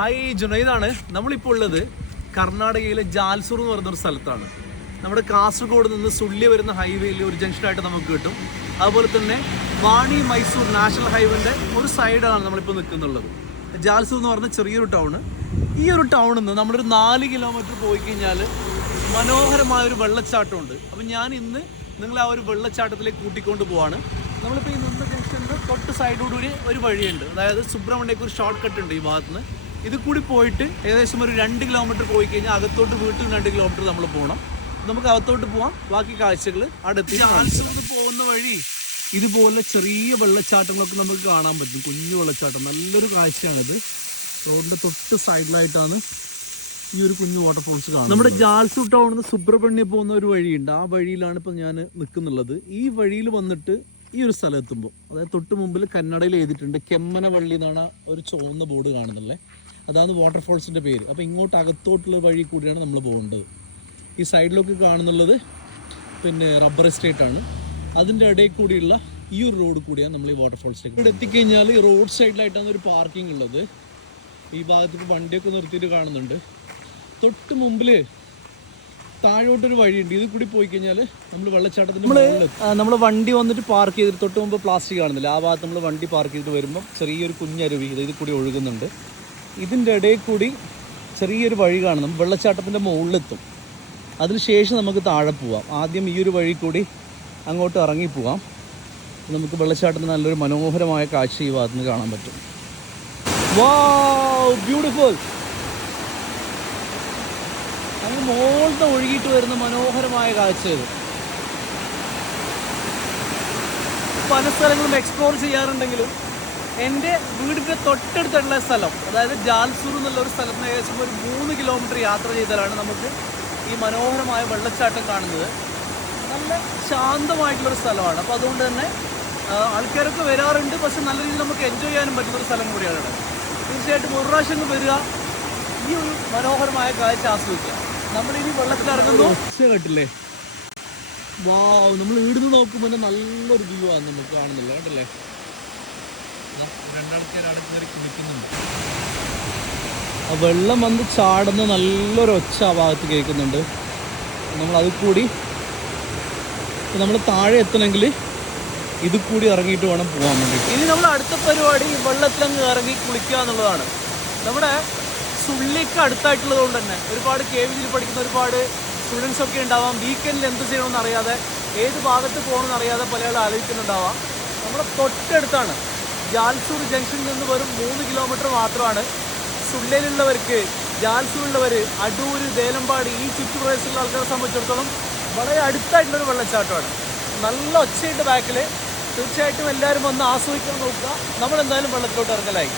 Hi ജുനൈദാണ്. നമ്മളിപ്പോൾ ഉള്ളത് കർണാടകയിലെ ജാൽസൂർ എന്ന് പറയുന്ന ഒരു സ്ഥലത്താണ്. നമ്മുടെ കാസർഗോഡ് നിന്ന് സുള്ളിയ വരുന്ന ഹൈവേയിൽ ഒരു ജംഗ്ഷനായിട്ട് നമുക്ക് കിട്ടും. അതുപോലെ തന്നെ വാണി മൈസൂർ നാഷണൽ ഹൈവേൻ്റെ ഒരു സൈഡാണ് നമ്മളിപ്പോൾ നിൽക്കുന്നുള്ളത്. ജാൽസൂർ എന്ന് പറഞ്ഞ ചെറിയൊരു ടൗണ്. ഈ ഒരു ടൗണിൽ നിന്ന് നമ്മളൊരു 4 കിലോമീറ്റർ പോയി കഴിഞ്ഞാൽ മനോഹരമായൊരു വെള്ളച്ചാട്ടമുണ്ട്. അപ്പം ഞാൻ ഇന്ന് നിങ്ങളെ ആ ഒരു വെള്ളച്ചാട്ടത്തിലേക്ക് കൂട്ടിക്കൊണ്ട് പോവാണ്. നമ്മളിപ്പോൾ ഈ നിന്ന ജംഗ്ഷനിൽ തൊട്ട് സൈഡോടുകൂടി ഒരു വഴിയുണ്ട്. അതായത് സുബ്രഹ്മണ്യക്ക് ഒരു ഷോർട്ട് കട്ട് ഉണ്ട് ഈ ഭാഗത്തുനിന്ന്. ഇത് കൂടി പോയിട്ട് ഏകദേശം ഒരു 2 കിലോമീറ്റർ പോയി കഴിഞ്ഞാൽ അകത്തോട്ട് വീട്ടിൽ 2 കിലോമീറ്റർ നമ്മൾ പോകണം. നമുക്ക് അകത്തോട്ട് പോവാം. ബാക്കി കാഴ്ചകൾ അടുത്ത് ജാൽസൂർ പോകുന്ന വഴി ഇതുപോലെ ചെറിയ വെള്ളച്ചാട്ടങ്ങളൊക്കെ നമുക്ക് കാണാൻ പറ്റും. കുഞ്ഞു വെള്ളച്ചാട്ടം, നല്ലൊരു കാഴ്ചയാണിത്. റോഡിൻ്റെ തൊട്ട് സൈഡിലായിട്ടാണ് ഈ ഒരു കുഞ്ഞു വാട്ടർഫോൾസ് കാണുന്നത്. നമ്മുടെ ജാൽസൂർ ടൗണിൽ നിന്ന് സുബ്രഹ്മണ്യം പോകുന്ന ഒരു വഴിയുണ്ട്. ആ വഴിയിലാണ് ഇപ്പോൾ ഞാൻ നിൽക്കുന്നുള്ളത്. ഈ വഴിയിൽ വന്നിട്ട് ഈ ഒരു സ്ഥലം എത്തുമ്പോൾ, അതായത് തൊട്ട് മുമ്പിൽ കന്നഡയിൽ എഴുതിയിട്ടുണ്ട് കെമ്മനവള്ളി എന്നാണ് ഒരു ചുവന്ന ബോർഡ് കാണുന്നല്ലേ. അതാണ് വാട്ടർഫോൾസിൻ്റെ പേര്. അപ്പോൾ ഇങ്ങോട്ട് അകത്തോട്ടുള്ള വഴി കൂടിയാണ് നമ്മൾ പോകേണ്ടത്. ഈ സൈഡിലൊക്കെ കാണുന്നുള്ളത് പിന്നെ റബ്ബർ എസ്റ്റേറ്റ് ആണ്. അതിൻ്റെ ഇടയിൽ കൂടിയുള്ള ഈ ഒരു റോഡ് കൂടിയാണ് നമ്മൾ ഈ വാട്ടർഫോൾസിലേക്ക്. ഇവിടെ എത്തിക്കഴിഞ്ഞാൽ ഈ റോഡ് സൈഡിലായിട്ടാണ് ഒരു പാർക്കിംഗ് ഉള്ളത്. ഈ ഭാഗത്തേക്ക് വണ്ടിയൊക്കെ നിർത്തിയിട്ട് കാണുന്നുണ്ട്. തൊട്ട് മുമ്പിൽ താഴോട്ടൊരു വഴിയുണ്ട്. ഇത് കൂടി പോയി കഴിഞ്ഞാൽ നമ്മൾ വെള്ളച്ചാട്ടത്തിൻ്റെ നമ്മൾ വണ്ടി വന്നിട്ട് പാർക്ക് ചെയ്തിട്ട് തൊട്ട് മുമ്പ് പ്ലാസ്റ്റിക് കാണുന്നില്ല. ആ ഭാഗത്ത് നമ്മൾ വണ്ടി പാർക്ക് ചെയ്തിട്ട് വരുമ്പം ചെറിയൊരു കുഞ്ഞരുവി ഇത് കൂടി ഒഴുകുന്നുണ്ട്. ഇതിൻ്റെ ഇടയിൽ കൂടി ചെറിയൊരു വഴി കാണും. വെള്ളച്ചാട്ടത്തിൻ്റെ മുകളിലെത്തും. അതിനുശേഷം നമുക്ക് താഴെ പോവാം. ആദ്യം ഈ ഒരു വഴി കൂടി അങ്ങോട്ട് ഇറങ്ങി പോവാം. നമുക്ക് വെള്ളച്ചാട്ടത്തിന് നല്ലൊരു മനോഹരമായ കാഴ്ച ഈ ഭാഗത്ത് നിന്ന് കാണാൻ പറ്റും. Wow, beautiful. അങ്ങനെ മുകളിൽ ഒഴുകിയിട്ട് വരുന്ന മനോഹരമായ കാഴ്ച ഇത്. പല സ്ഥലങ്ങളും എക്സ്പ്ലോർ ചെയ്യാറുണ്ടെങ്കിലും എൻ്റെ വീടിൻ്റെ തൊട്ടടുത്തുള്ള സ്ഥലം, അതായത് ജാൽസൂർ എന്നുള്ള ഒരു സ്ഥലത്ത് നിന്ന് ഏകദേശം ഒരു 3 കിലോമീറ്റർ യാത്ര ചെയ്താലാണ് നമുക്ക് ഈ മനോഹരമായ വെള്ളച്ചാട്ടം കാണുന്നത്. നല്ല ശാന്തമായിട്ടുള്ളൊരു സ്ഥലമാണ്. അപ്പോൾ അതുകൊണ്ട് തന്നെ ആൾക്കാരൊക്കെ വരാറുണ്ട്. പക്ഷെ നല്ല രീതിയിൽ നമുക്ക് എൻജോയ് ചെയ്യാനും പറ്റുന്നൊരു സ്ഥലം കൂടിയാണ്. തീർച്ചയായിട്ടും ഒരു പ്രാവശ്യം വരിക, ഈ ഒരു മനോഹരമായ കാഴ്ച ആസ്വദിക്കുക. നമ്മളിനി വെള്ളത്തിലിറങ്ങുന്നു. കേട്ടില്ലേ, വാവ്. നമ്മൾ ഇവിടുന്ന് നോക്കുമ്പോൾ നല്ലൊരു വ്യൂ ആണ് നമുക്ക് കാണുന്നില്ല. കേട്ടില്ലേ, 2 ആൾക്കാരാണ് കുളിക്കുന്നുണ്ട്. ആ വെള്ളം വന്ന് ചാടുന്ന നല്ലൊരു ഒച്ച ആ ഭാഗത്ത് കേൾക്കുന്നുണ്ട്. നമ്മൾ അത് കൂടി നമ്മൾ താഴെ എത്തണമെങ്കിൽ ഇത് കൂടി ഇറങ്ങിയിട്ട് വേണം പോകാൻ വേണ്ടി. ഇനി നമ്മൾ അടുത്ത പരിപാടി വെള്ളത്തിലങ്ങ് ഇറങ്ങി കുളിക്കുക എന്നുള്ളതാണ്. നമ്മുടെ സുള്ളിക്ക് അടുത്തായിട്ടുള്ളത് കൊണ്ട് തന്നെ ഒരുപാട് KVGയിൽ പഠിക്കുന്ന ഒരുപാട് സ്റ്റുഡൻസ് ഒക്കെ ഉണ്ടാവാം. വീക്കെൻഡിൽ എന്ത് ചെയ്യണമെന്ന് അറിയാതെ, ഏത് ഭാഗത്ത് പോകണമെന്ന് അറിയാതെ പല ആളും ആലോചിക്കുന്നുണ്ടാവാം. നമ്മുടെ തൊട്ടടുത്താണ്. ജാൽസൂർ ജംഗ്ഷനിൽ നിന്ന് വെറും 3 കിലോമീറ്റർ മാത്രമാണ്. സുള്ളിയിലുള്ളവർക്ക്, ജാൽസൂരിലുള്ളവർ, അടൂർ, ദേലമ്പാടി ഈ ചുറ്റുപ്രദേശത്തുള്ള ആൾക്കാരെ സംബന്ധിച്ചിടത്തോളം വളരെ അടുത്തായിട്ടുള്ളൊരു വെള്ളച്ചാട്ടമാണ്. നല്ല ഒച്ചയുടെ ബാക്കിൽ. തീർച്ചയായിട്ടും എല്ലാവരും വന്ന് ആസ്വദിക്കാൻ നോക്കുക. നമ്മളെന്തായാലും വെള്ളത്തിലോട്ട് ഇറങ്ങലായി.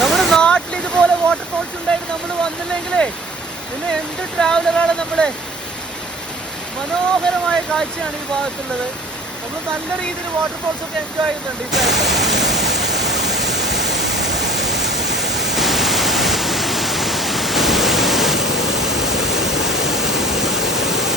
നമ്മുടെ നാട്ടിൽ ഇതുപോലെ വാട്ടർഫോൾസ് ഉണ്ടായിട്ട് നമ്മൾ വന്നില്ലെങ്കിലേ പിന്നെ എന്ത് ട്രാവലറാണ് നമ്മള്. മനോഹരമായ കാഴ്ചയാണ് ഈ ഭാഗത്തുള്ളത്. നമ്മൾ നല്ല രീതിയിൽ വാട്ടർഫോൾസ് ഒക്കെ എൻജോയ് ചെയ്യുന്നുണ്ട് ഈ സ്ഥലത്ത്.